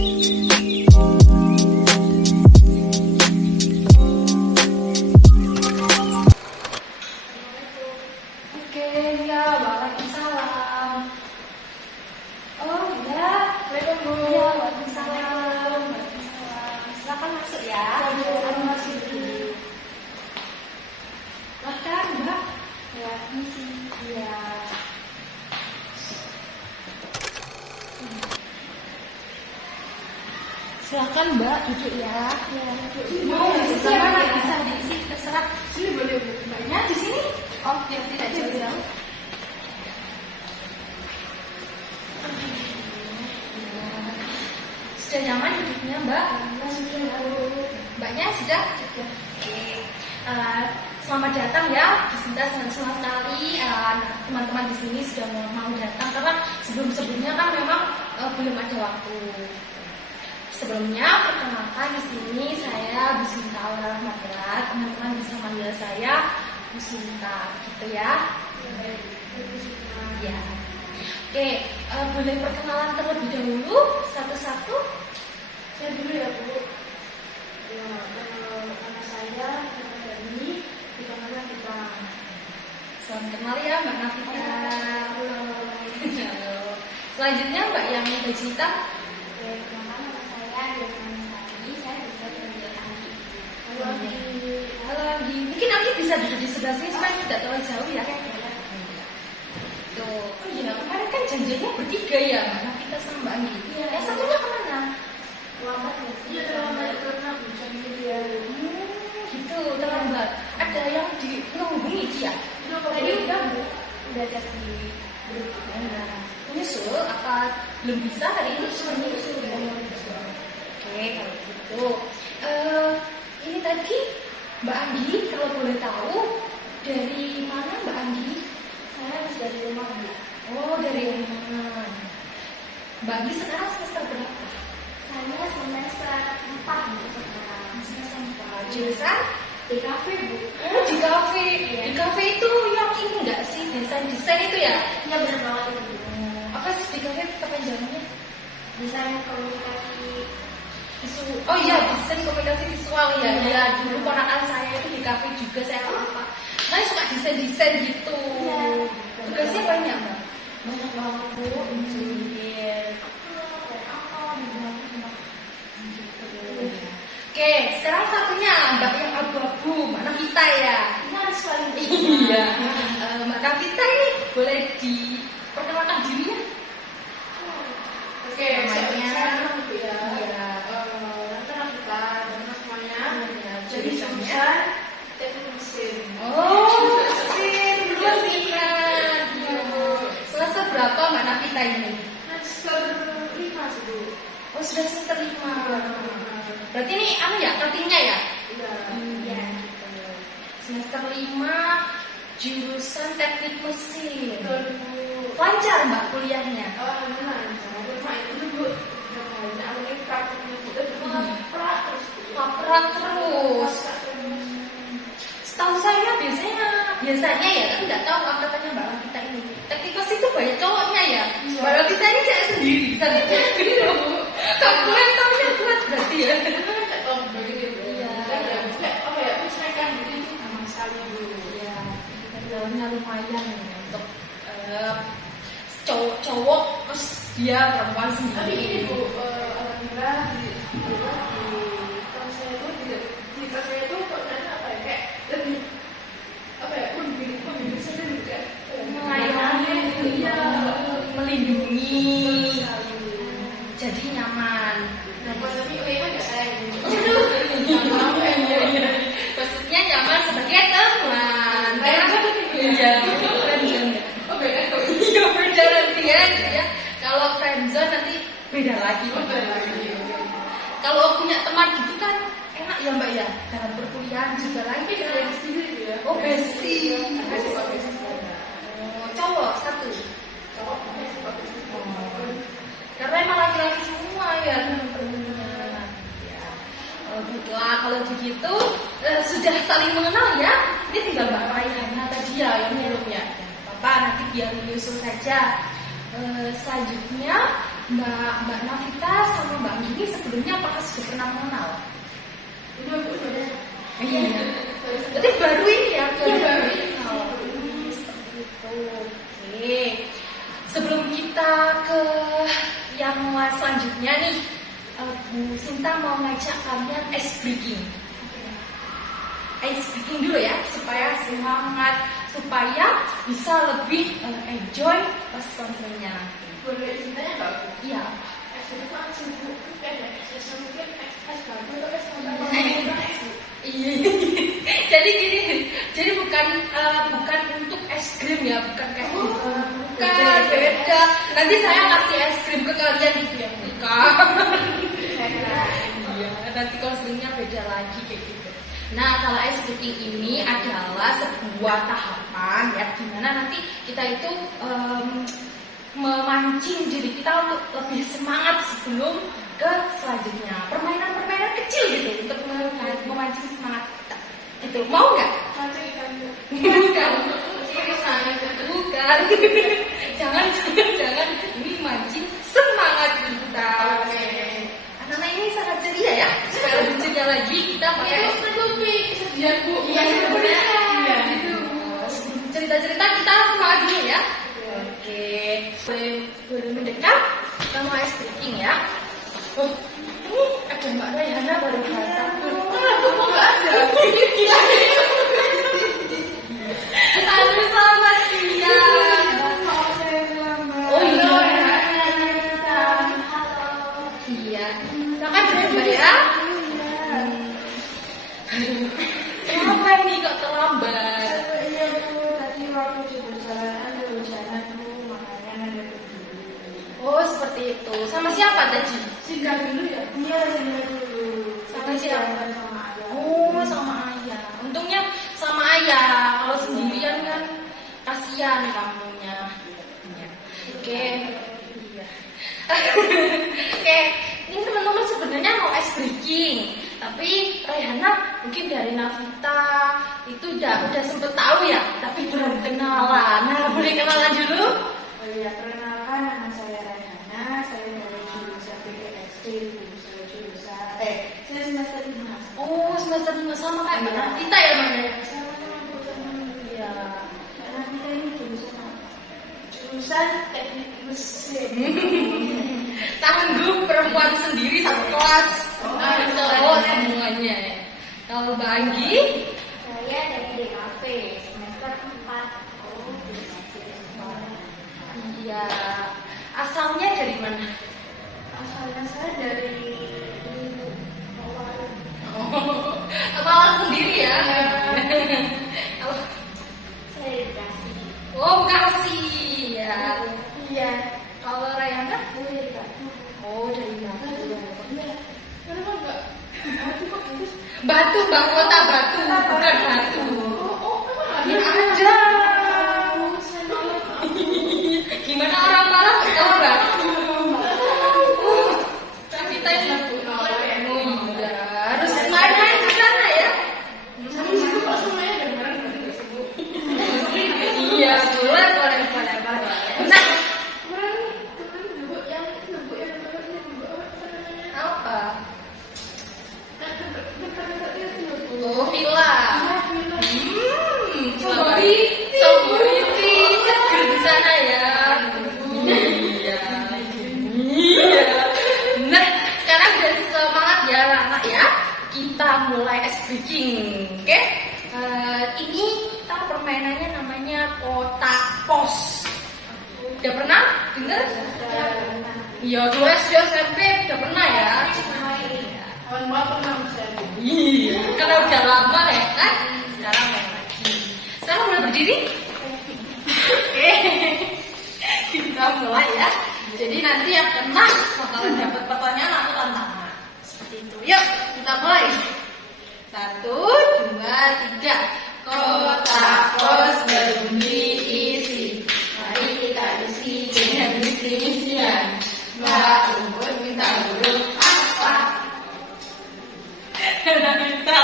Oke, ya, waalaikumsalam. Oh ya, waalaikumsalam. Ya, waalaikumsalam. Silakan masuk ya. Silakan masuk dulu. Silahkan, Mbak. Ya, misi. Ya. Silakan Mbak, duduk ya. Ya, duduk. Mau di sini apa? Bisa di sini, terserah. Sini boleh Bu. Mbaknya di sini. Oh, biar tidak jauh-jauh. Sudah nyaman duduknya Mbak? Sudah. Mbaknya sudah? Sudah. Oke. Selamat datang ya. Kita senang sekali teman-teman di sini sudah mau datang karena sebelumnya kan memang belum ada waktu. Sebelumnya perkenalkan di sini saya Bu Sinta Rahmatullah. Teman-teman bisa manggil saya Bu Sinta, gitu ya. Ya. Oke, boleh perkenalan terlebih dahulu satu-satu. Saya dulu ya Bu. Ya, nama saya Dani, nama kita. Salam kenal ya Mbak Nafita. Halo. Selanjutnya Mbak yang Mbak Sinta. Halo Anggi. Mungkin Anggi bisa duduk di sebelah sini supaya tidak terlalu jauh ya. Tuh. Oh iya, kemarin kan janjinya bertiga ya, Mbak Nafita sama Mbak Anggi. Iya. Yang satunya kemana? Terlambat ya. Iya, terlambat karena hujan gitu ya. Gitu, terlambat. Ada yang menghubungi dia? Tadi udah Bu. Udah jadi berikutnya. Menyusul apa belum bisa hari ini? Menyusul ya. Oke, kalau gitu. Ini tadi Mbak Anggi, kalau boleh tahu dari mana Mbak Anggi? Saya habis dari rumah Bu. Oh, dari rumah. Mbak Anggi sekarang semester berapa? Saya semester 4 Bu sekarang. Semester 4. Jurusan? Di kafe Bu. Oh, di kafe. Iya. Di kafe itu yang ini enggak sih? Desain itu ya? Iya, benar banget itu Bu. Apa sih di kafe kepanjangannya? Desain komunikasi. Oh iya, desain komunikasi visual ya. Ya, dulu ponakan saya itu di kafe juga, saya lupa. Nah, suka desain gitu. Iya. Tugasnya banyak Mbak. Banyak banget Bu. Oke, sekarang satunya Mbak yang abu-abu, Mbak Nafita ya. Benar sekali. Iya. Mbak Nafita ini boleh diperkenalkan dirinya? Oke, namanya ya. Jadi jurusan teknik mesin. Oh, mesin. Semester berapa Mbak Nafita ini? Semester 5 Bu. Oh, sudah semester 5. Berarti ini cuttingnya ya? Iya. Semester 5 jurusan teknik mesin. Lancar Mbak kuliahnya? Oh, lancar. Cuma itu Bu, banyak prakteknya juga laprak terus. Setahu saya biasanya ya, kan nggak tahu angkatannya Mbak Nafita ini. Teknik mesin itu banyak cowoknya ya. Mbak Nafita ini saya sendiri. Gini loh Bu. Kamu yang tahu yang kuat berarti ya. Nggak tahu begitu. Iya. Apa ya? Menyesuaikan diri itu gampang sekali Bu. Iya. Kendalanya lumayan untuk cowok terus dia perempuan sendiri. Tapi ini Bu, alhamdulillah di saya itu kok ternyata apa ya, kayak lebih apa ya, pembimbing sendiri kayak melayani, iya, melindungi, jadi nyaman. Tapi nggak saya iya. Maksudnya nyaman sebagai teman. Iya. Oh beda kok. Iya beda nanti ya. Kalau friendzone nanti beda lagi. Kalau punya teman gitu kan enak ya Mbak ya, dalam perkuliahan juga lagi ya. Oh bestie. Cowok satu. Karena emang laki-laki semua ya teman-teman. Baiklah, kalau begitu sudah saling mengenal ya. Ini tinggal Mbak Raihana tadi ya yang belum ya. Apa nanti biar menyusul saja. Selanjutnya Mbak Nafita sama Mbak Anggi ini sebelumnya apakah sudah pernah mengenal? Iya. Berarti baru ini ya? Baru ini. Seperti itu. Oke. Sebelum kita ke yang selanjutnya nih, Bu Sinta mau ngajak kalian ice breaking. Ice breaking dulu ya, supaya semangat, supaya bisa lebih enjoy pas konsernya. Boleh ceritanya nggak? Iya. Iya. Jadi gini, jadi bukan untuk es krim ya, bukan kayak gitu. Bukan, beda. Nanti saya kasih es krim ke kalian gitu ya, bukan. Iya, nanti konsernya beda lagi kayak gitu. Nah, kalau ice breaking ini adalah sebuah tahapan ya, dimana nanti kita itu memancing diri kita untuk lebih semangat sebelum ke selanjutnya. Permainan-permainan kecil gitu untuk memancing semangat kita. Gitu. Mau nggak? Bukan. Bukan. Jangan. Ini mancing semangat kita. Anak-anak ini sangat ceria ya. Supaya lebih ceria lagi kita pakai Iya, Bu. Iya, gitu. Cerita-cerita kita semangat dulu ya. Oke, boleh mendekat. Kita mau ice breaking ya. Oh, ini ada Mbak Rayhana baru datang. Kok nggak ada? Halo, selamat siang. Oh iya. Iya. Silakan Mbak ya. Kenapa ini kok terlambat? Iya, Bu. Tadi waktu di perjalanan ada hujanan, Bu. Makanya ada dulu. Oh, seperti itu. Sama siapa tadi? Singgah dulu ya? Iya, singgah dulu. Sama siapa? Sama ayah. Oh, sama ayah. Untungnya sama ayah. Kalau sendirian kan kasihan kamunya. Oke. Iya. Oke. Ini teman-teman sebenarnya mau ice breaking. Tapi Rayhana mungkin dari Navita itu udah sempet tahu ya, tapi belum kenalan. Nah, boleh kenalan dulu? Oh iya, perkenalkan nama saya Rayhana. Saya dari jurusan PGSD, saya jurusan saya semester 5. Oh, semester 5 sama kayak Mbak Navita ya, Mbak? Sama-sama, Bu. Iya. Karena kita ini jurusan apa? Jurusan teknik mesin. Tangguh perempuan sendiri satu kelas. Cowok semuanya ya. Kalau Mbak Anggi? Saya dari DKV semester 4. Oh, Iya. Asalnya dari mana? asalnya saya dari Kepala sendiri ya? Kalau- saya dari Bekasi. Oh, Bekasi ya. Iya. Kalau Rayhana? Oh, iya, Kak. Oh, dari Batu. Iya. Kenapa enggak? Batu, Mbak, kota Batu, bukan Batu. Ini Ada. Gimana orang malam tahu Batu? Kita ini iya, harus main-main ke sana ya. Iya, boleh. Nah, apa? Oh, villa. Soboriti seger di sana ya. Iya. Nah, sekarang udah semangat ya anak ya. Kita mulai ice breaking, oke? Ini kita permainannya namanya kotak pos. Udah pernah dengar? Iya, dulu SD SMP udah pernah ya. Iya, karena udah lama ya kan. Sekarang main lagi. Sekarang mulai berdiri. Oke, kita mulai ya. Jadi nanti yang kena bakalan dapat pertanyaan atau tantangan. Seperti itu. Yuk, kita mulai. 1, 2, 3. Kotak pos belum diisi. Mari kita isi dengan misi-misian. Mbak Umput minta huruf apa? Minta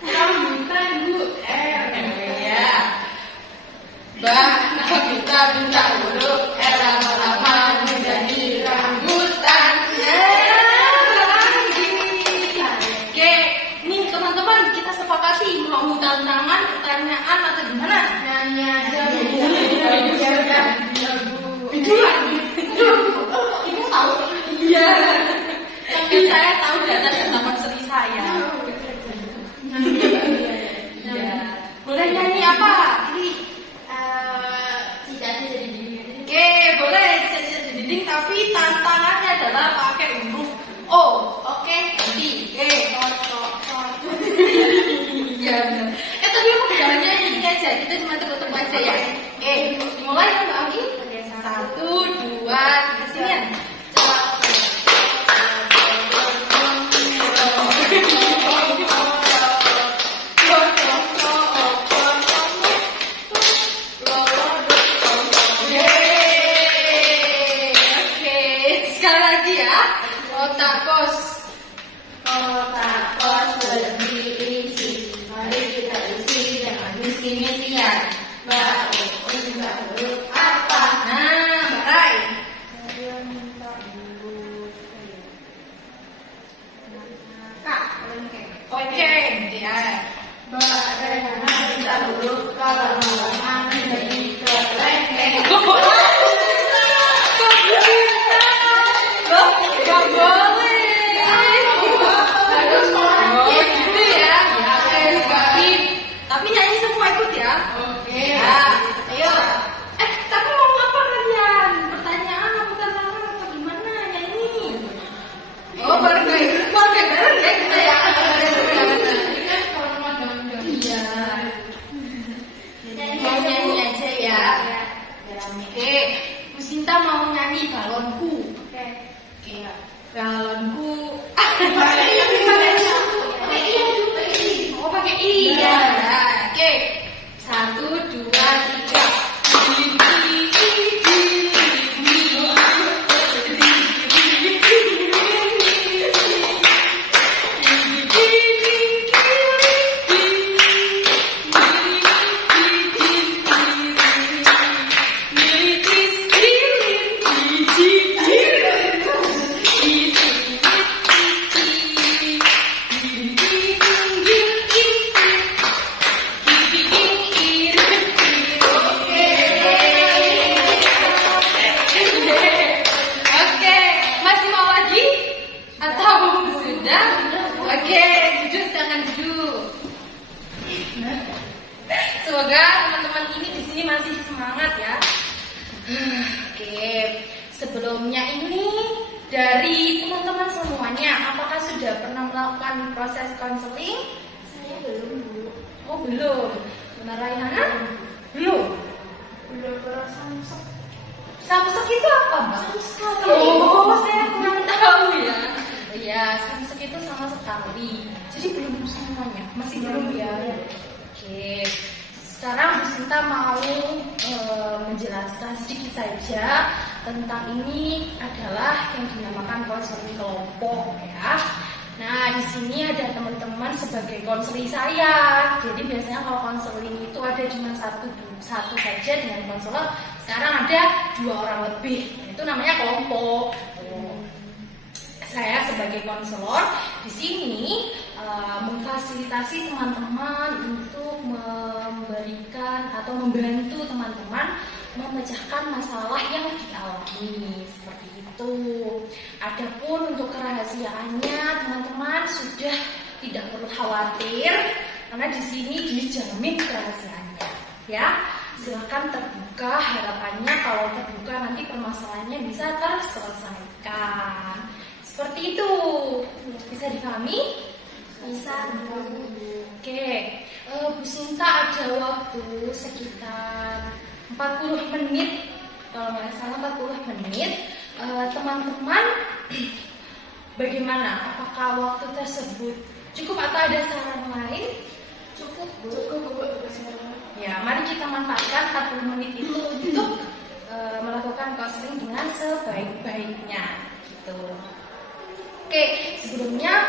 rambutan, Bu. Ya. Mbak Navita minta huruf R lama-lama menjadi rambutan. Tapi saya tahu data konseli saya. Iya. Boleh nyanyi apa? Ini Tidak ada jadi dinding. oke, boleh cicak di dinding tapi tantangannya adalah pakai huruf O. Oke, jadi iya benar. Tapi aku jangan nyanyi aja, kita cuma tepuk-tepuk aja ya. Mulai ya Mbak Ami. 1, 2, 3, sini ya. Sekali lagi ya. Kotak pos. Kotak pos berisi. Mari kita isi dengan misi-misian. Mbak huruf apa? Nah, Mbak Rai. Saya minta huruf Kak, lengkeng. Oke, ya. Mbak Rehana minta huruf kalau mau menjadi kelengkeng. Loh, nggak boleh. Harus Oh, gitu ya. Ya, oke, sekali. Tapi nyanyi semua ikut ya. Oke. Ya, ayo. Tapi mau apa kalian? Pertanyaan apa tantangan apa gimana nyanyi? Oh, bareng bareng ya kita ya. Ini kan format dong. Iya. Mau nyanyi aja ya. Oke, Bu Sinta mau nyanyi balonku. Oke. Oke, balonku. Oh, pakai i ya. Oke, 1, 2, 3. Oke, masih mau lagi? Atau sudah? Oke, duduk jangan duduk. Semoga teman-teman ini di sini masih semangat ya. Oke, sebelumnya ini dari teman-teman semuanya, apakah sudah pernah melakukan proses konseling? Saya belum, Bu. Oh belum. Benar Raihana? Belum. Udah pernah samsek. Samsek itu apa, Mbak? Oh, saya kurang tahu ya. Iya, samsek itu sama sekali. Jadi belum semuanya, masih belum ya. Oke. Sekarang Bu Sinta mau menjelaskan sedikit saja tentang ini adalah yang dinamakan konseling kelompok ya. Nah, di sini ada teman-teman sebagai konseling saya. Jadi biasanya kalau konseling itu ada cuma satu saja dengan konselor. Sekarang ada 2 orang lebih. Itu namanya kelompok. Saya sebagai konselor di sini memfasilitasi teman-teman untuk memberikan atau membantu teman-teman memecahkan masalah yang dialami seperti itu. Adapun untuk kerahasiaannya teman-teman sudah tidak perlu khawatir karena di sini dijamin kerahasiaannya. Ya, silakan terbuka. Harapannya kalau terbuka nanti permasalahannya bisa terselesaikan. Seperti itu. Bisa dipahami? Bisa. Oke. Bu Sinta ada waktu sekitar 40 menit. Kalau nggak salah 40 menit. Teman-teman, bagaimana? Apakah waktu tersebut cukup atau ada saran lain? Cukup, Bu. Ya, mari kita manfaatkan 40 menit itu untuk melakukan konseling dengan sebaik-baiknya. Gitu. Oke, sebelumnya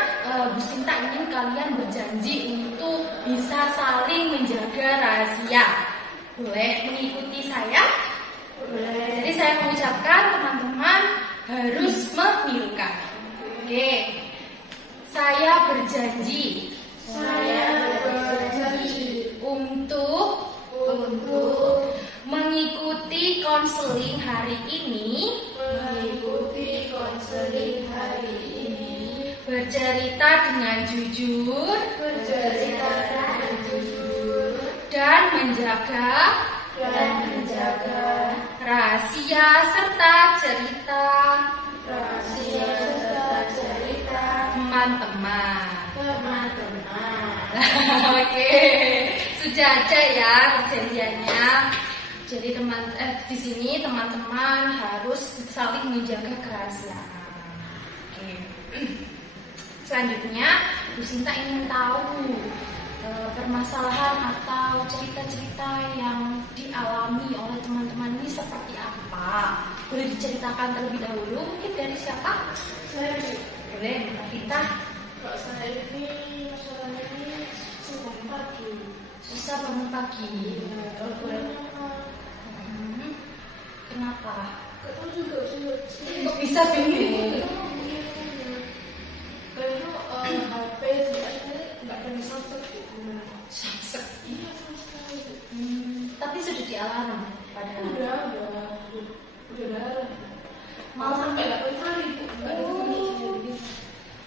Bu Sinta ingin kalian berjanji untuk bisa saling menjaga rahasia. Boleh mengikuti saya? Boleh. Jadi saya mengucapkan teman-teman harus menirukan. Oke, saya berjanji. Untuk mengikuti konseling hari ini. konseling hari ini. Bercerita dengan jujur, Bercerita dengan jujur dan menjaga rahasia serta cerita teman-teman. Oke, sudah ada ya perjanjiannya. Jadi di sini teman-teman harus saling menjaga kerahasiaan. Oke. Selanjutnya, Bu Sinta ingin tahu permasalahan atau cerita-cerita yang dialami oleh teman-teman ini seperti apa? Boleh diceritakan terlebih dahulu? Mungkin dari siapa? Saya Boleh, Mbak Vita. Kalau saya ini masalahnya ini susah pagi. Susah bangun pagi. Kenapa? Ketemu juga sih. Kok bisa bingung? Karena HP sebenarnya nggak kena samsek gitu. Samsek. Iya samsek. Tapi sudah dialarm padahal. Udah. Malah Sampai 8 kali bu. Nggak ada kondisi.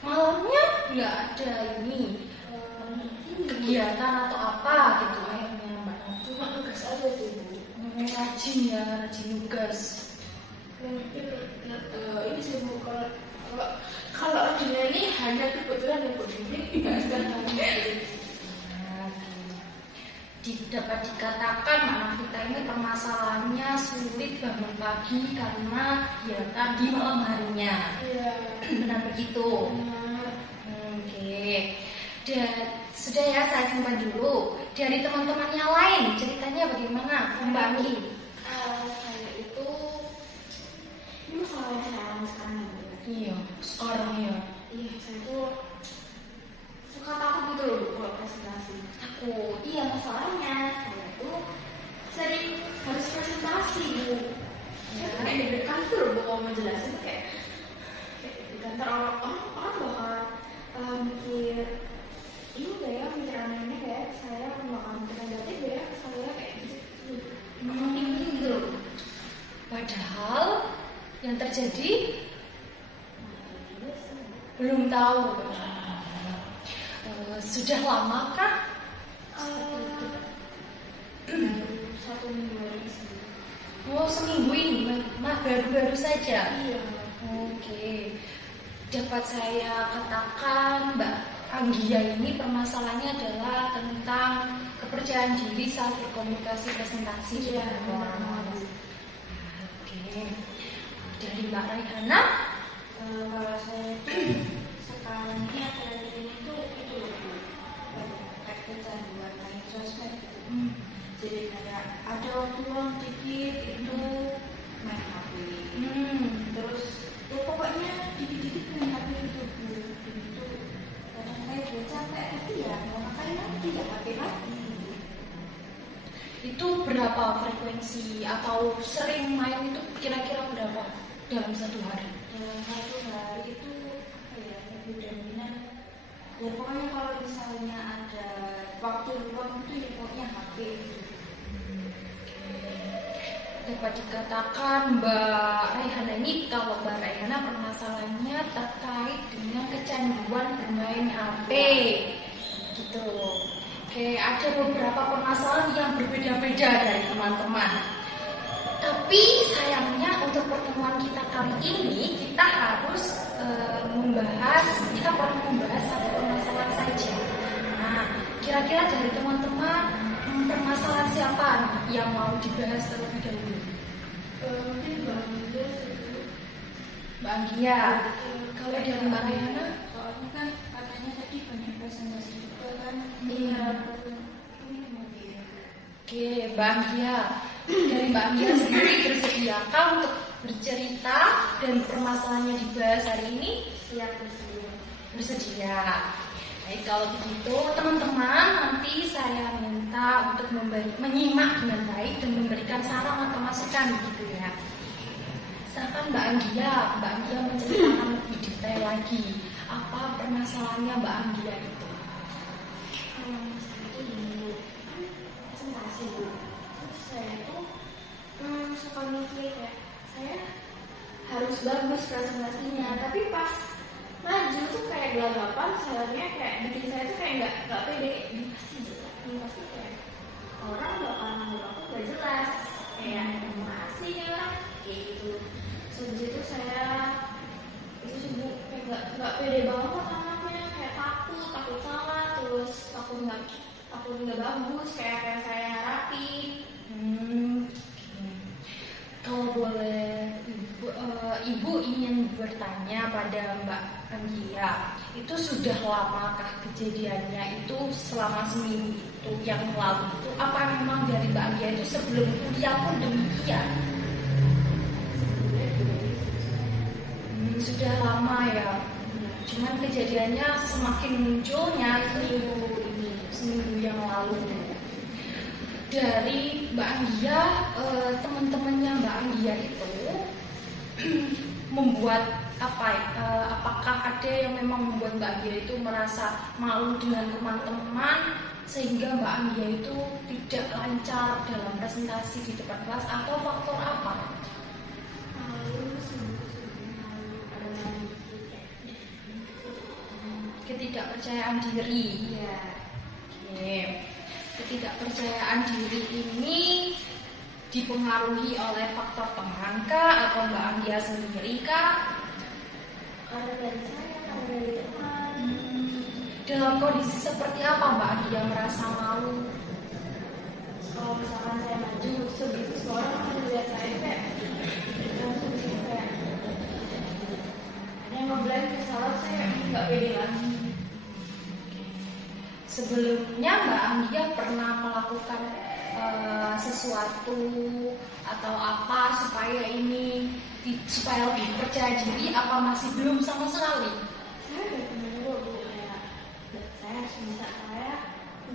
Malamnya nggak ada ini kegiatan atau apa gitu akhirnya Mbak. Cuma tugas aja tuh bu. Rajin ya, rajin tugas. Ini sih bu kalau rajinnya ini hanya kebetulan yang begini nggak ada Dapat dikatakan Mbak Vita ini permasalahannya sulit bangun pagi karena kegiatan di malam harinya. Iya. Benar begitu. Oke. Dan sudah ya, saya simpan dulu. Dari teman-teman yang lain ceritanya bagaimana Mbak Anggi? Saya itu ini kalau yang saya alami sekarang Iya, sekarang ya. iya saya tuh suka takut gitu loh kalau presentasi. Aku Iya masalahnya saya tuh sering harus presentasi bu. Saya kayak di kantor bu kalau mau jelasin kayak di kantor orang bakal mikir ini gak ya, mikir aneh-aneh kayak saya bakal mikir negatif gak ya, saya kayak gitu. tinggi gitu. Padahal yang terjadi belum tahu. Sudah lama kah? Satu minggu ini sih. Oh, seminggu ini, baru-baru saja. Iya. Oke. Dapat saya katakan Mbak Anggia ini permasalahannya adalah tentang kepercayaan diri saat berkomunikasi presentasi di Iya. depan. Oke. Dari Mbak Raihana, Kalau saya sekarang ini akhir-akhir ini tuh itu loh kayak kecanduan main sosmed gitu. Jadi kayak ada waktu luang dikit itu main HP. Terus ya pokoknya dikit-dikit main HP itu kadang saya udah capek tapi ya mau ngapain lagi ya HP lagi. itu berapa frekuensi atau sering main itu kira-kira berapa dalam satu hari? Dalam satu hari itu kayak lebih dominan. Ya pokoknya kalau misalnya ada waktu luang itu ya pokoknya HP gitu. Dapat dikatakan Mbak Raihana ini, kalau Mbak Raihana permasalahannya terkait dengan kecanduan bermain HP gitu. Oke, ada beberapa permasalahan yang berbeda-beda dari teman-teman. Tapi sayangnya untuk pertemuan kita kali ini kita harus perlu membahas satu permasalahan saja. Nah, kira-kira dari teman-teman permasalahan siapa yang mau dibahas terlebih dahulu? Mungkin Mbak Anggia dulu. Mbak Anggia. Kalau dari Mbak Raihana? Soalnya kan katanya tadi banyak presentasi juga kan. Iya. Ini mungkin. Oke, Mbak Anggia. Dari Mbak Anggia sendiri bersediakah untuk bercerita dan permasalahannya dibahas hari ini? Siap bersedia. Bersedia. Baik, kalau begitu teman-teman nanti saya minta untuk menyimak dengan baik dan memberikan saran atau masukan gitu ya. Silakan Mbak Anggia menceritakan lebih detail lagi apa permasalahannya Mbak Anggia itu. Saya itu dulu presentasi bu. Terus saya itu suka mikir kayak saya harus bagus presentasinya, tapi pas maju tuh kayak gelagapan, salahnya kayak bikin saya tuh kayak nggak pede. Ini pasti kayak orang bakal nganggap aku gak jelas, kayak masih nih orang kayak gitu. Sejak itu saya itu sibuk kayak nggak pede banget anaknya, kayak takut salah, terus takut nggak bagus kayak saya harapin. Kalau boleh ibu ingin bertanya pada Mbak Anggia, itu sudah lamakah kejadiannya itu selama seminggu itu yang lalu itu? Apa memang dari Mbak Anggia itu sebelum kuliah pun demikian? Sudah lama ya. Cuman kejadiannya semakin munculnya itu seminggu yang lalu. Dari Mbak Anggia, teman-temannya Mbak Anggia itu membuat apakah ada yang memang membuat Mbak Anggia itu merasa malu dengan teman-teman sehingga Mbak Anggia itu tidak lancar dalam presentasi di depan kelas, atau faktor apa? Ketidakpercayaan diri. Ya. Oke. Ketidakpercayaan diri ini dipengaruhi oleh faktor teman kah atau Mbak Anggia sendiri kah? Karena dari saya, karena dari teman. Dalam kondisi seperti apa Mbak Anggia merasa malu? Kalau misalkan saya maju segitu, semua orang akan melihat saya kayak langsung kayak ada yang ngeblend salah, saya nggak pede lagi. Sebelumnya Mbak Anggia pernah melakukan sesuatu atau apa supaya lebih percaya diri, apa masih belum sama sekali? Saya udah pernah dulu Bu, kayak saya harus bisa, saya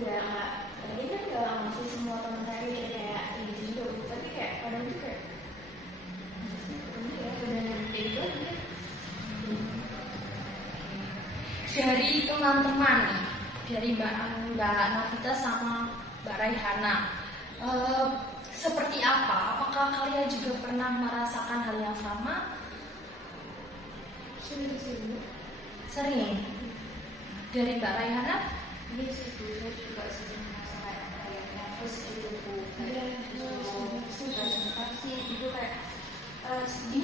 nggak tadi kan nggak masih semua teman saya mikir kayak ini juga Bu, tapi kayak kadang tuh kayak ini ya udah nanti itu aja. Dari teman-teman, dari Mbak Nafita sama Mbak Raihana, seperti apa? Apakah kalian juga pernah merasakan hal yang sama? Sering. Dari Mbak Raihana? Ini sih Bu, saya juga sering merasa kayak nervous gitu Bu. Sudah presentasi itu kayak ini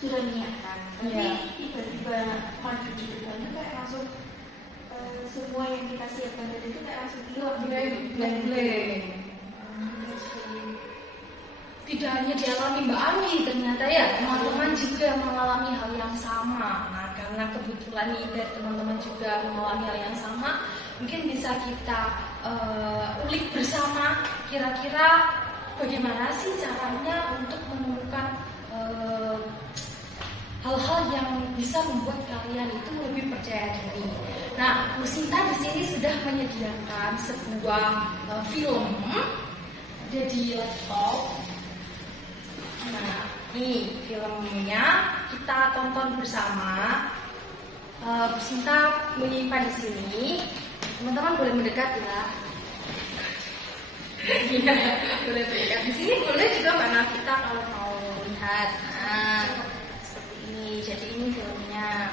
sudah niatkan, tapi tiba-tiba maju di depan itu kayak langsung semua yang kita siapkan tadi itu kayak langsung hilang. Blank. Tidak hanya dialami Mbak Ani, ternyata ya teman-teman juga mengalami hal yang sama. Nah, karena kebetulan nih dari teman-teman juga mengalami hal yang sama, mungkin bisa kita ulik bersama kira-kira bagaimana sih caranya untuk menemukan hal-hal yang bisa membuat kalian itu lebih percaya diri. Nah, Bu Sinta di sini sudah menyediakan sebuah film ada di laptop. Nah, ini filmnya kita tonton bersama. Bu Sinta menyimpan di sini. Teman-teman boleh mendekat ya. Iya, boleh mendekat di sini. Boleh juga mana kita kalau mau lihat. Nah, seperti ini. Jadi ini filmnya.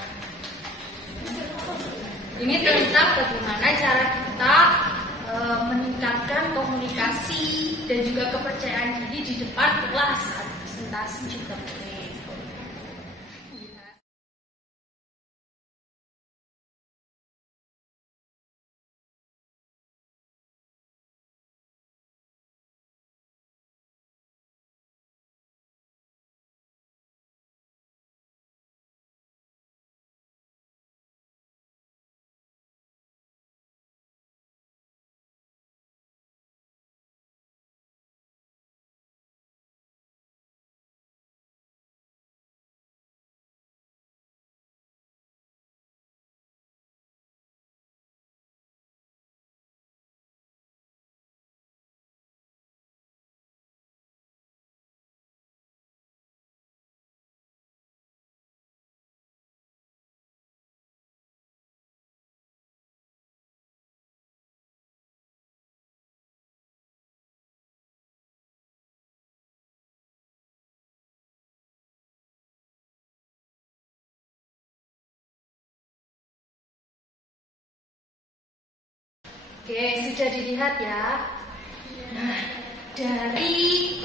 Ini tentang bagaimana cara kita meningkatkan komunikasi dan juga kepercayaan diri di depan kelas saat presentasi juga. Oke, sudah dilihat ya. Nah, dari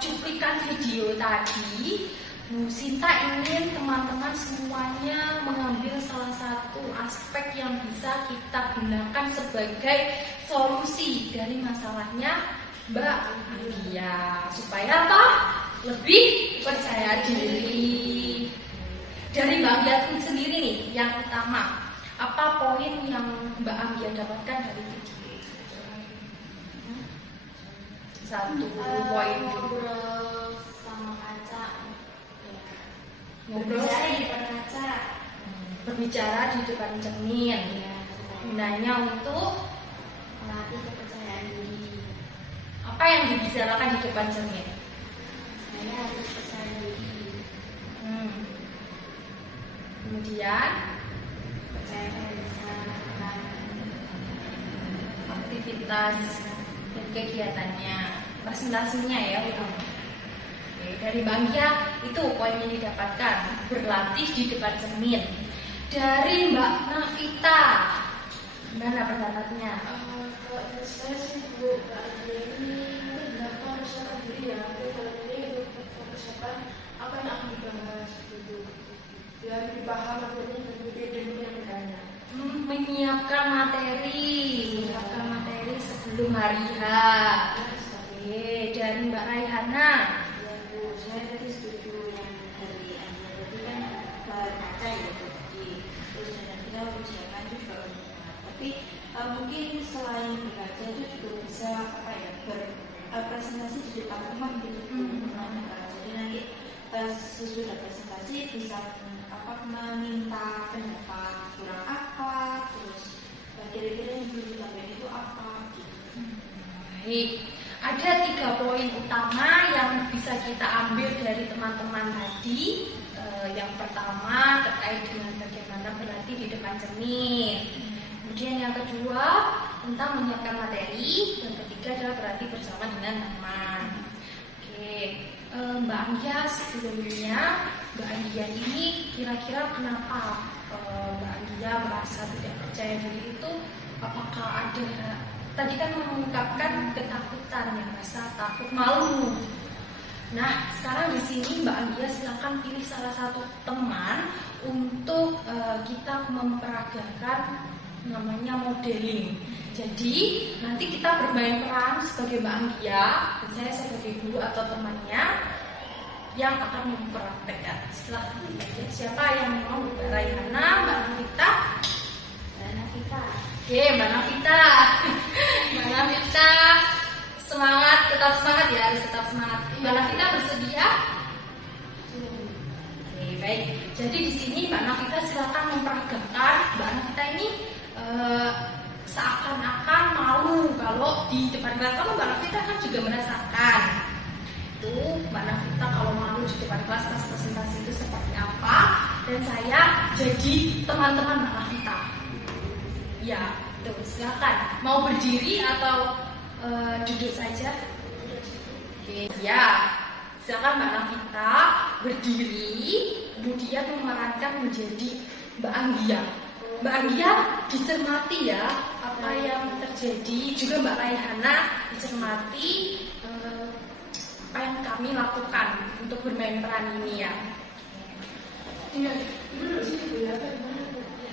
cuplikan video tadi, Bu Sinta ingin teman-teman semuanya mengambil salah satu aspek yang bisa kita gunakan sebagai solusi dari masalahnya Mbak Anggia, supaya apa? Lebih percaya diri. Dari Mbak Anggia sendiri nih, yang utama, apa poin yang Mbak Anggia dapatkan dari video? Satu poin ngobrol sama kaca, ngobrol berbicara di depan kaca, berbicara di depan cermin. Gunanya untuk melatih kepercayaan diri. apa yang dibicarakan di depan cermin? Saya harus percaya diri. Kemudian Percaya saya bisa melakukan aktivitas dan kegiatannya, presentasinya ya. Oke, dari Mbak Anggia itu poin yang didapatkan, berlatih di depan cermin. Dari Mbak Navita, gimana pendapatnya? Kalau saya sih Bu, ini mungkin harus percaya diri ya. Kalau ini untuk persiapan apa yang akan dibahas gitu. Biar dipaham maksudnya demi yang banyak. Menyiapkan materi sebelum hari H. Oke, dari Mbak Raihana. Ya Bu, saya tadi setuju yang dari Anda tadi kan berkaca ya tadi. Terus dan kita persiapan juga untuk tapi mungkin selain berkaca itu juga bisa apa ya berpresentasi di depan teman gitu. Jadi nanti sesudah presentasi bisa meminta pendapat kurang apa, terus kira-kira yang belum disampaikan itu apa gitu. Baik, ada 3 poin utama yang bisa kita ambil dari teman-teman tadi. Yang pertama terkait dengan bagaimana berlatih di depan cermin. Kemudian yang kedua tentang menyiapkan materi. Yang ketiga adalah berlatih bersama dengan teman. Oke, Mbak Anggia sebelumnya, Mbak Anggia ini kira-kira kenapa Mbak Anggia merasa tidak percaya diri itu? Apakah ada, tadi kan mengungkapkan ketakutan, ya, rasa takut, malu. Nah, sekarang di sini Mbak Anggia silakan pilih salah satu teman untuk kita memperagakan namanya modeling. Jadi nanti kita bermain peran sebagai Mbak Anggia dan saya sebagai guru atau temannya yang akan mempraktekkan. Silahkan siapa yang mau? Mbak Raihana, Mbak Navita? Mbak Navita. Oke, Mbak Navita. Mbak Navita, semangat, tetap semangat ya, harus tetap semangat. Mbak Navita bersedia? Oke, baik. Jadi di sini Mbak Navita silakan memperagakan. Mbak Navita ini seakan-akan malu kalau di depan kelas. Kalau Mbak Navita kan juga merasakan itu Mbak Navita kalau malu di depan kelas pas presentasi itu seperti apa, dan saya jadi teman-teman Mbak Navita. Ya, tuh silakan. Mau berdiri atau duduk saja? Oke, ya. Silakan Mbak Navita berdiri, kemudian memerankan menjadi Mbak Anggia. Mbak Anggia dicermati ya apa yang terjadi, juga Mbak Raihana dicermati apa yang kami lakukan untuk bermain peran ini ya.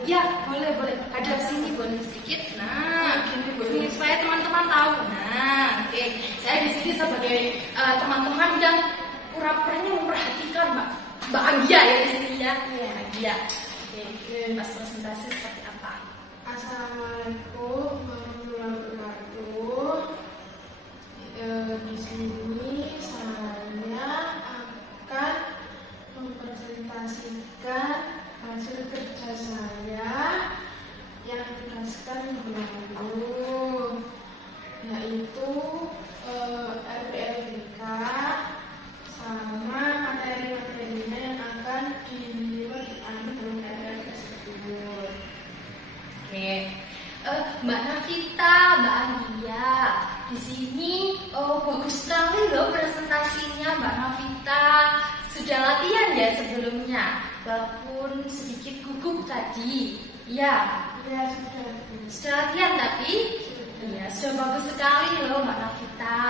Ya, boleh. Hadap sini boleh sedikit. Nah, ini supaya teman-teman tahu. Nah, oke. Saya di sini sebagai teman-teman yang pura-puranya memperhatikan Mbak Anggia ya di sini ya. Iya, Anggia. Oke, pas presentasi seperti apa? Assalamualaikum warahmatullahi wabarakatuh. Di sini saya akan mempresentasikan hasil kerja saya yang ditugaskan guru, yaitu RPLBK sama materi-materinya yang akan diambil dalam RPL tersebut. Oke, Mbak Navita, Mbak Anggia, di sini bagus sekali loh presentasinya Mbak Navita. Sudah latihan ya sebelumnya, walaupun sedikit gugup tadi. Ya, Ya sudah. sudah latihan tapi Iya, sudah bagus sekali loh Mbak Navita.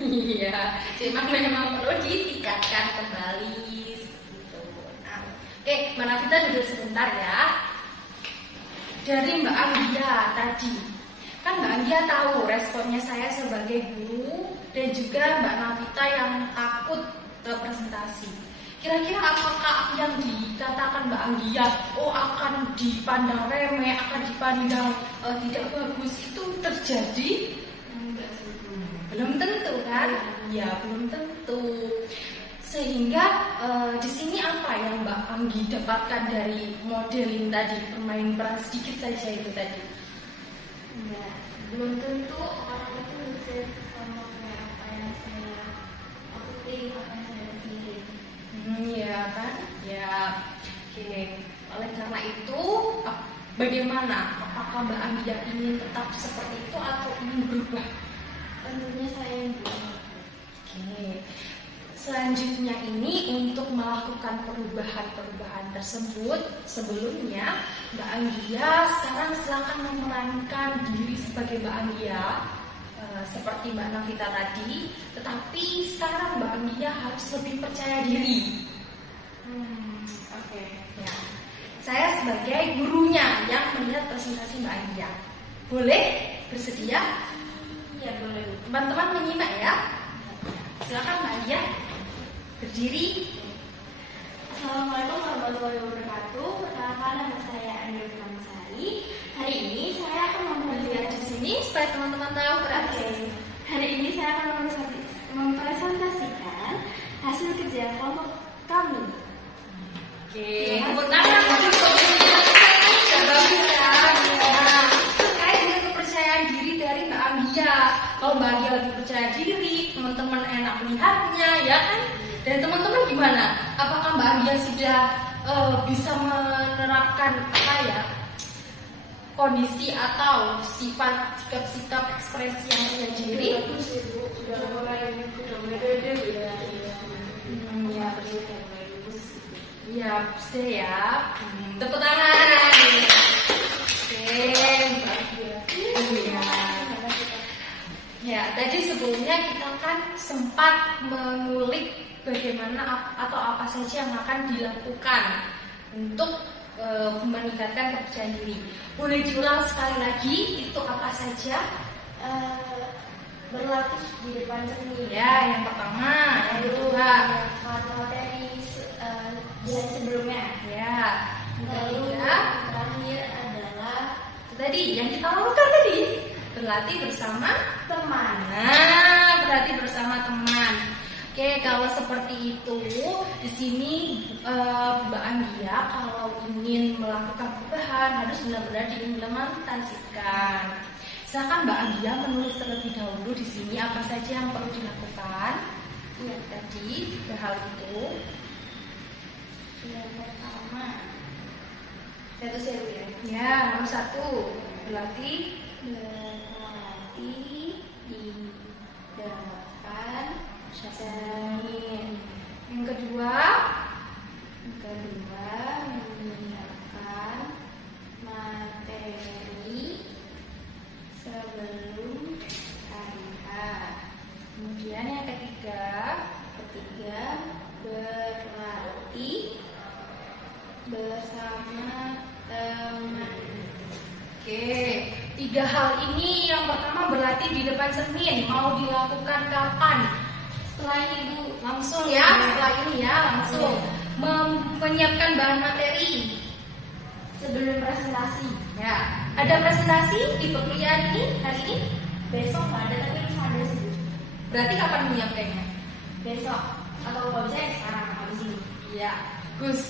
Iya, cuma memang perlu ditingkatkan kembali gitu. Nah, oke, Mbak Navita duduk sebentar ya. Dari Mbak Anggia tadi, kan Mbak Anggia tahu responnya saya sebagai guru dan juga Mbak Navita yang takut ke presentasi. Kira-kira apakah yang dikatakan Mbak Anggia, oh akan dipandang remeh, akan dipandang tidak bagus, itu terjadi? Enggak sih. Belum tentu kan? Ya belum tentu. Sehingga di sini apa yang Mbak Anggi dapatkan dari modeling tadi, bermain peran sedikit saja itu tadi? Enggak, belum tentu orang itu bisa sama kayak apa yang saya akutin, apa yang saya pikirin. Ya kan? Ya. Oke. Oleh karena itu, bagaimana? Apakah Mbak Anggi ingin tetap seperti itu atau ingin berubah? Tentunya saya yang belum. Oke. Selanjutnya ini untuk melakukan perubahan-perubahan tersebut, sebelumnya Mbak Anggia sekarang silakan memerankan diri sebagai Mbak Anggia seperti Mbak Navita tadi, tetapi sekarang Mbak Anggia harus lebih percaya diri. Oke. Ya. Saya sebagai gurunya yang melihat presentasi Mbak Anggia. Boleh? Bersedia? Ya boleh. Teman-teman menyimak ya. Silakan Mbak Anggia. Berdiri. Assalamualaikum warahmatullahi wabarakatuh. Perkenalkan, nama saya Andrea Pramasari. Hari ini saya akan Lihat di sini supaya teman-teman tahu berarti. Hari ini saya akan mempresentasikan hasil kerja kelompok kami. Oke, tepuk tangan untuk sudah bagus ya. Nah, terkait dengan kepercayaan diri dari Mbak Anggia. Kalau Mbak Anggia lebih percaya diri, teman-teman enak melihatnya, ya kan? Dan teman-teman gimana? Apakah Mbak Anggia sudah bisa menerapkan apa ya? Kondisi atau sifat sikap-sikap ekspresi yang punya diri? Sudah mulai beda ya. Ya, iya, sudah ya. Tepuk tangan. Oke, iya. Ya, tadi sebelumnya kita kan sempat mengulik bagaimana atau apa saja yang akan dilakukan untuk meningkatkan kepercayaan diri. Boleh diulang sekali lagi itu apa saja? Berlatih di depan cermin. Ya, yang pertama, yang kedua, materi bulan sebelumnya. ya, Lalu ketiga, terakhir adalah tadi yang kita lakukan tadi berlatih bersama teman. Nah, berarti bersama teman. Oke, kalau seperti itu, di sini Mbak Anggia kalau ingin melakukan perubahan harus benar-benar diimplementasikan. Silakan Mbak Anggia menulis terlebih dahulu di sini apa saja yang perlu dilakukan. Ya, tadi hal itu. Yang pertama, Satu ya. Ya, nomor 1 berlatih berlatih di depan cermin. Yang kedua, menyiapkan materi sebelum hari H. kemudian yang ketiga, berlatih bersama teman. Oke, 3 hal ini yang pertama berlatih di depan cermin. Mau dilakukan kapan? Setelah ini Bu, langsung ya. Setelah ini ya, langsung menyiapkan bahan materi Sebelum presentasi. ya. Ada presentasi di perkuliahan ini hari ini? Besok nggak ada, tapi harus ada sih. Berarti kapan menyiapkannya? Besok atau kalau bisa sekarang habis ini. Ya, Gus.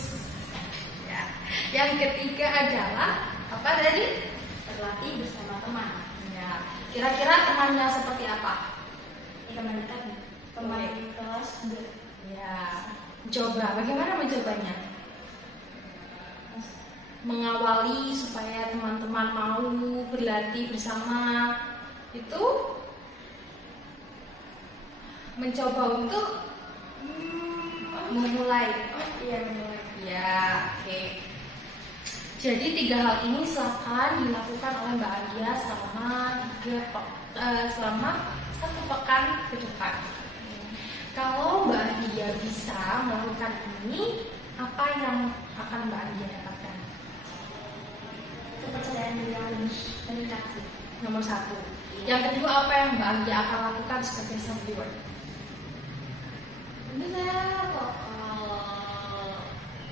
Ya. Yang ketiga adalah apa tadi? Berlatih bersama teman. Ya. Kira-kira temannya seperti apa? Teman dekat, teman kelas. Ya. Coba, bagaimana mencobanya? Mengawali supaya teman-teman mau berlatih bersama itu mencoba untuk memulai. Iya, memulai. Ya, oke. Jadi 3 hal ini silakan dilakukan oleh Mbak Agia selama 1 pekan ke depan. Kalau Mbak Agia bisa melakukan ini, apa yang akan Mbak Agia dapatkan? Kepercayaan diri yang lebih meningkat sih. Nomor 1. Yang kedua, apa yang Mbak Agia akan lakukan sebagai self reward? Ini saya kok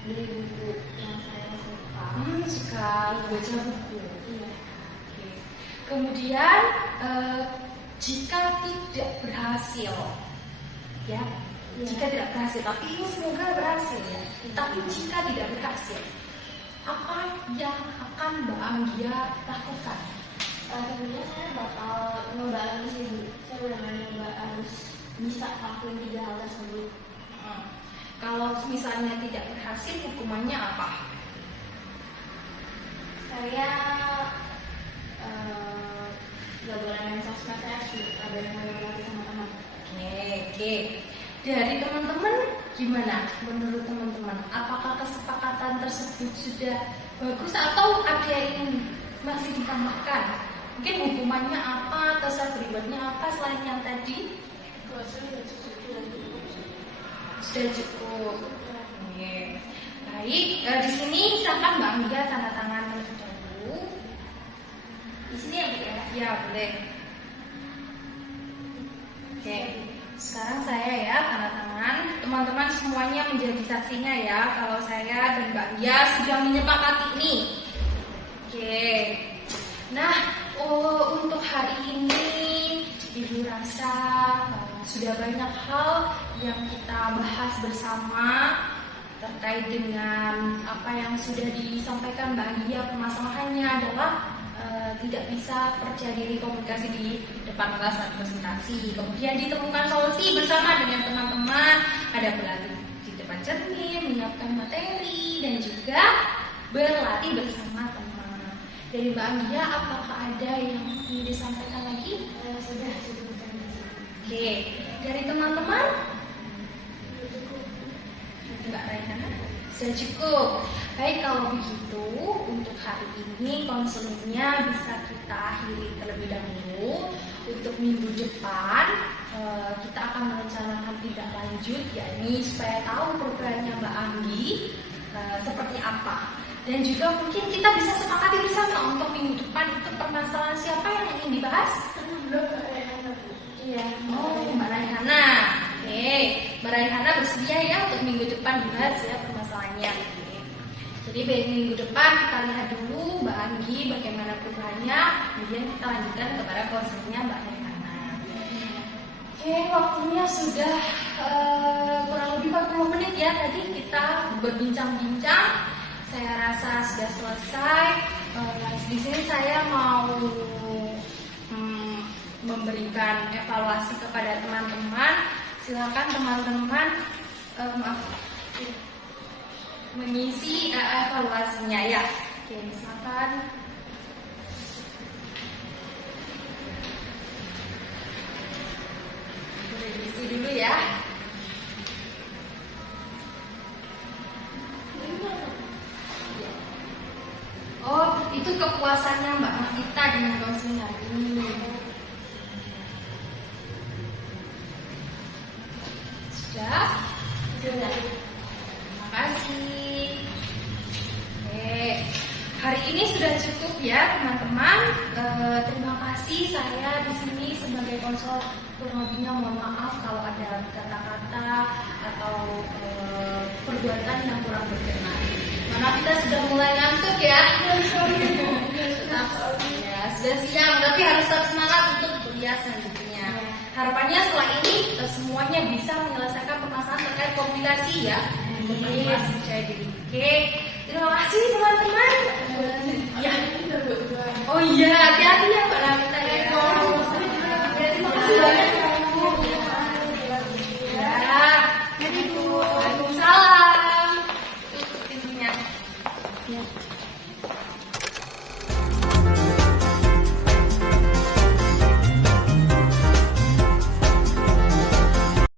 beli buku yang saya suka. Suka baca buku. Iya. Oke. Kemudian jika tidak berhasil, ya, jika tidak berhasil, tapi ini semoga berhasil ya. Tapi jika tidak berhasil, apa yang akan Mbak Agia lakukan? Tentunya saya bakal nyoba lagi sih Bu. Saya udah nyoba harus bisa ngelakuin 3 hal tersebut. Kalau misalnya tidak berhasil, hukumannya apa? Saya nggak boleh main sosmed, saya harus ada yang lagi sama teman. Oke. Dari teman-teman gimana? Menurut teman-teman, apakah kesepakatan tersebut sudah bagus atau ada yang masih ditambahkan? Mungkin hukumannya apa atau self reward-nya apa selain yang tadi? Sudah cukup. Oke. Baik, di sini silakan Mbak Angga tanda tangan terlebih dahulu. Di sini ya Bu ya? Ya, boleh. Oke. Sekarang saya ya tanda tangan. Teman-teman semuanya menjadi saksinya ya kalau saya dan Mbak Angga sudah menyepakati ini. Oke. Nah, untuk hari ini Ibu rasa sudah banyak hal yang kita bahas bersama terkait dengan apa yang sudah disampaikan Mbak Anggia. Permasalahannya adalah tidak bisa percaya diri komunikasi di depan kelas saat presentasi. Kemudian ditemukan solusi bersama dengan teman-teman, ada berlatih di depan cermin, menyiapkan materi, dan juga berlatih bersama teman. Dari Mbak Anggia, apakah ada yang ingin disampaikan lagi? Sudah. Oke, dari teman-teman? Mbak Raihana? Sudah cukup. Baik, kalau begitu untuk hari ini konselingnya bisa kita akhiri terlebih dahulu. Untuk minggu depan kita akan merencanakan tindak lanjut, yakni supaya tahu programnya Mbak Anggi seperti apa. Dan juga mungkin kita bisa sepakati bersama untuk minggu depan itu permasalahan siapa yang ingin dibahas? Iya. Mbak Raihana. Oke, Mbak Raihana bersedia ya untuk minggu depan dibahas ya permasalahannya. Oke. Jadi minggu depan kita lihat dulu Mbak Anggi bagaimana perubahannya, kemudian kita lanjutkan kepada konselnya Mbak Raihana. Oke, waktunya sudah kurang lebih 40 menit ya tadi kita berbincang-bincang. Saya rasa sudah selesai. Di sini saya mau memberikan evaluasi kepada teman-teman. Silakan teman-teman mengisi evaluasinya ya. Oke, silakan. Boleh diisi dulu ya. Oh, itu kepuasannya Mbak Mafita dengan konseling hari ini. Sudah? Sudah. Terima kasih. Oke. Hari ini sudah cukup ya teman-teman. Terima kasih, saya di sini sebagai konselor. Kurang lebihnya mohon maaf kalau ada kata-kata atau perbuatan yang kurang berkenan. Mana kita sudah mulai ngantuk ya. Ya, sudah siang, tapi harus tetap semangat untuk kuliah selanjutnya. Harapannya setelah ini semuanya bisa menyelesaikan permasalahan terkait komunikasi ya. Motivasi percaya diri. Oke, terima kasih teman-teman. Ya. Oh iya,